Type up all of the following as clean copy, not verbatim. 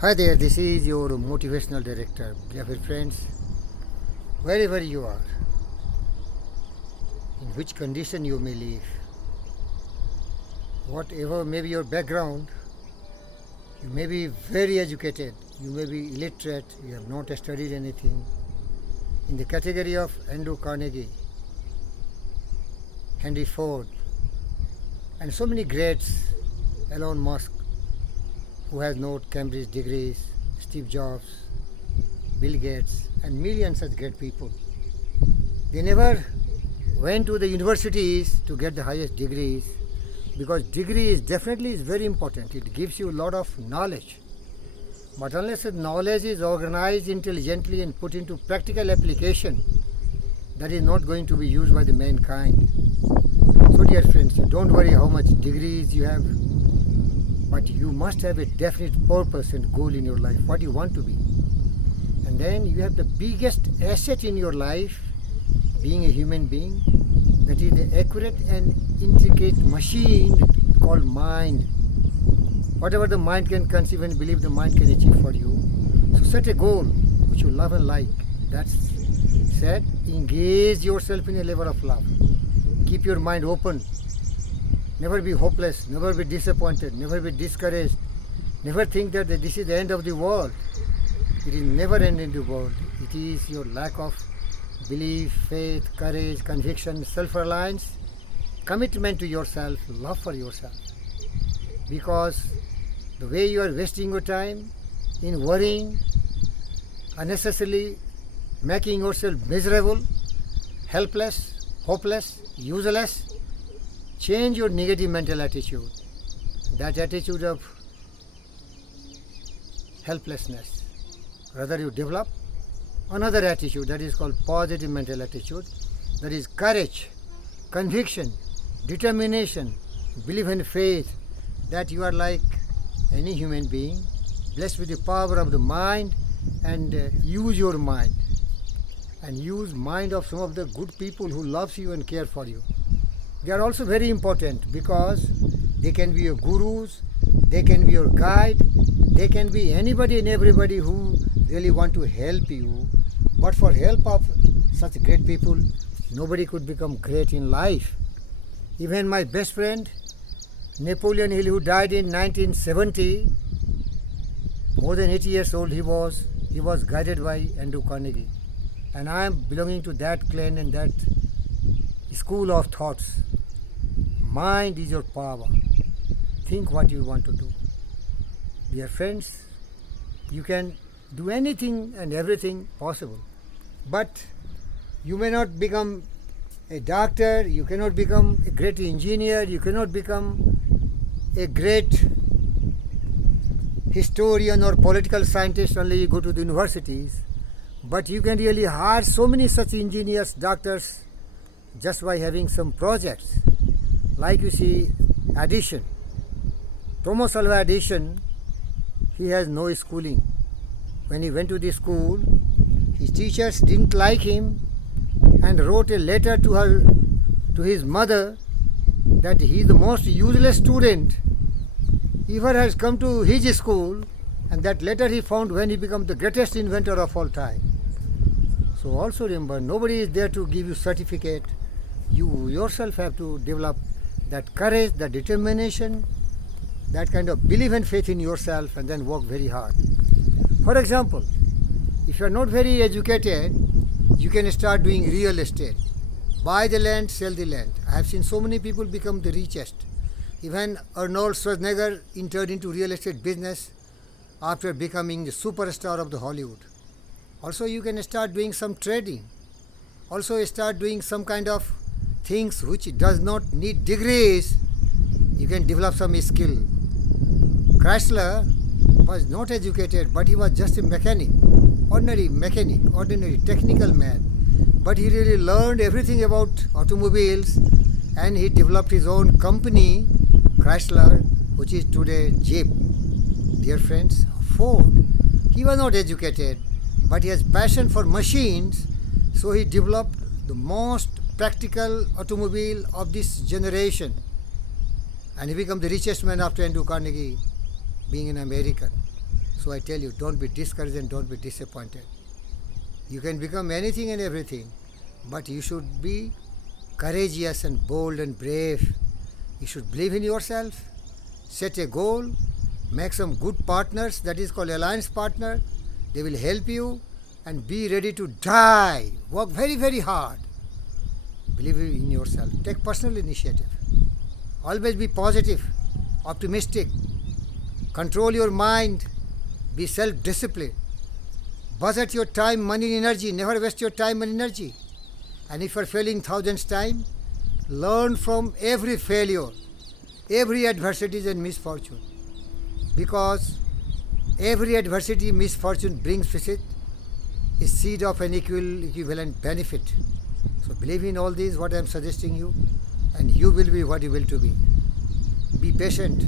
Hi there, this is your motivational director. Beloved friends, wherever you are, in which condition you may live, whatever may be your background, you may be very educated, you may be illiterate, you have not studied anything. In the category of Andrew Carnegie, Henry Ford, and so many greats, Elon Musk, who has not Cambridge degrees, Steve Jobs, Bill Gates, and millions such great people. They never went to the universities to get the highest degrees because degree is definitely is very important. It gives you a lot of knowledge. But unless the knowledge is organized intelligently and put into practical application, that is not going to be used by the mankind. So dear friends, don't worry how much degrees you have, but you must have a definite purpose and goal in your life, what you want to be. And then you have the biggest asset in your life, being a human being, that is the accurate and intricate machine called mind. Whatever the mind can conceive and believe, the mind can achieve for you. So set a goal which you love and like. That's said, engage yourself in a level of love. Keep your mind open. Never be hopeless, never be disappointed, never be discouraged. Never think that this is the end of the world. It is never end in the world. It is your lack of belief, faith, courage, conviction, self-reliance, commitment to yourself, love for yourself. Because the way you are wasting your time in worrying, unnecessarily making yourself miserable, helpless, hopeless, useless, change your negative mental attitude. That attitude of helplessness. Rather you develop another attitude that is called positive mental attitude. That is courage, conviction, determination, belief and faith that you are like any human being, blessed with the power of the mind, and use your mind. And use mind of some of the good people who loves you and care for you. They are also very important because they can be your gurus, they can be your guide, they can be anybody and everybody who really want to help you. But for help of such great people, nobody could become great in life. Even my best friend, Napoleon Hill, who died in 1970, more than 80 years old he was guided by Andrew Carnegie. And I am belonging to that clan and that school of thoughts. Mind is your power. Think what you want to do. Dear friends, you can do anything and everything possible. But you may not become a doctor, you cannot become a great engineer, you cannot become a great historian or political scientist only you go to the universities. But you can really hire so many such engineers, doctors, just by having some projects. Like you see, Edison, Thomas Alva Edison, he has no schooling. When he went to the school, his teachers didn't like him and wrote a letter to his mother that he is the most useless student ever has come to his school, and that letter he found when he became the greatest inventor of all time. So also remember, nobody is there to give you certificate. You yourself have to develop that courage, that determination, that kind of belief and faith in yourself, and then work very hard. For example, if you are not very educated, you can start doing real estate. Buy the land, sell the land. I have seen so many people become the richest. Even Arnold Schwarzenegger entered into real estate business after becoming the superstar of the Hollywood. Also, you can start doing some trading. Also, start doing some kind of things which does not need degrees. You can develop some skill. Chrysler was not educated, but he was just a mechanic, ordinary technical man. But he really learned everything about automobiles, and he developed his own company, Chrysler, which is today Jeep. Dear friends, Ford, he was not educated, but he has passion for machines, so he developed the most practical automobile of this generation. And he became the richest man after Andrew Carnegie, being an American. So I tell you, don't be discouraged and don't be disappointed. You can become anything and everything, but you should be courageous and bold and brave. You should believe in yourself, set a goal, make some good partners, that is called alliance partner. They will help you, and be ready to die. Work very, very hard. Believe in yourself. Take personal initiative. Always be positive, optimistic. Control your mind. Be self-disciplined. Budget your time, money, and energy. Never waste your time and energy. And if you are failing thousands times, learn from every failure, every adversity and misfortune. Because every adversity, misfortune brings with it a seed of an equivalent benefit. So believe in all these, what I am suggesting you, and you will be what you will to be. Be patient.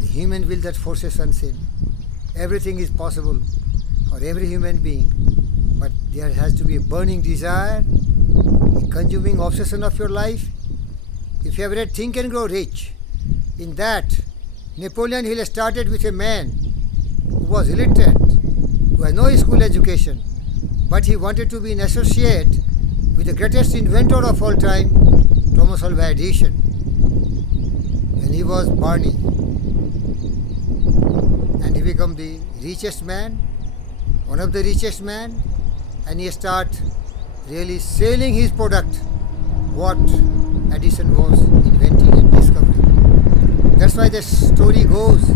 The human will that forces unseen. Everything is possible for every human being, but there has to be a burning desire, a consuming obsession of your life. If you have read Think and Grow Rich, in that Napoleon Hill started with a man who was illiterate, who had no school education, but he wanted to be an associate with the greatest inventor of all time, Thomas Alva Edison. And he was Barney. And he became the richest man, one of the richest man, and he started really selling his product, what Edison was inventing and discovering. That's why the story goes,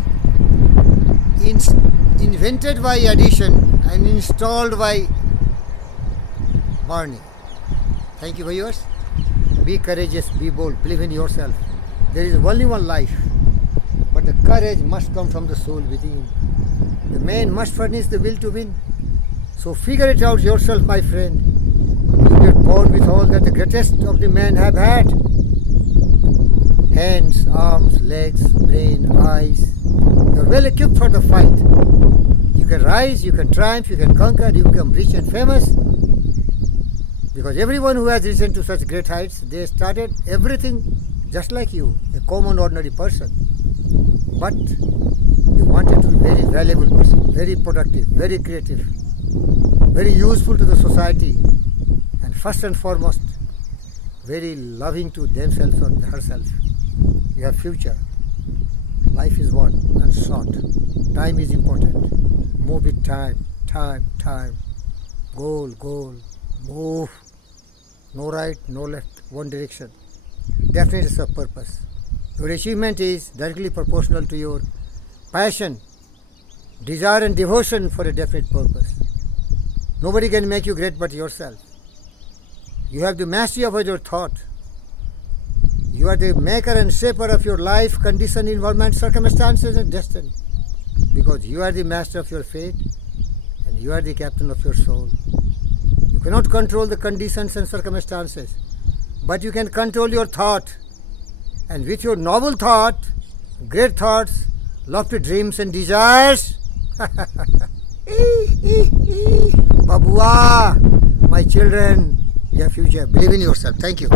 invented by Edison and installed by Barney. Thank you, viewers. Be courageous, be bold, believe in yourself. There is only one life, but the courage must come from the soul within. The man must furnish the will to win. So figure it out yourself, my friend. You get born with all that the greatest of the men have had. Hands, arms, legs, brain, eyes. You are well equipped for the fight. You can rise, you can triumph, you can conquer, you become rich and famous. Because everyone who has risen to such great heights, they started everything just like you, a common ordinary person. But they wanted to be very valuable person, very productive, very creative, very useful to the society, and first and foremost, very loving to themselves or herself. You have future. Life is one and short. Time is important. Move with time, time. Goal. Move. No right, no left, one direction. Definiteness of purpose. Your achievement is directly proportional to your passion, desire and devotion for a definite purpose. Nobody can make you great but yourself. You have the mastery over your thought. You are the maker and shaper of your life, condition, environment, circumstances and destiny. Because you are the master of your fate and you are the captain of your soul. You cannot control the conditions and circumstances, but you can control your thought. And with your noble thought, great thoughts, lofty dreams and desires, Babua, my children, your future. Believe in yourself. Thank you.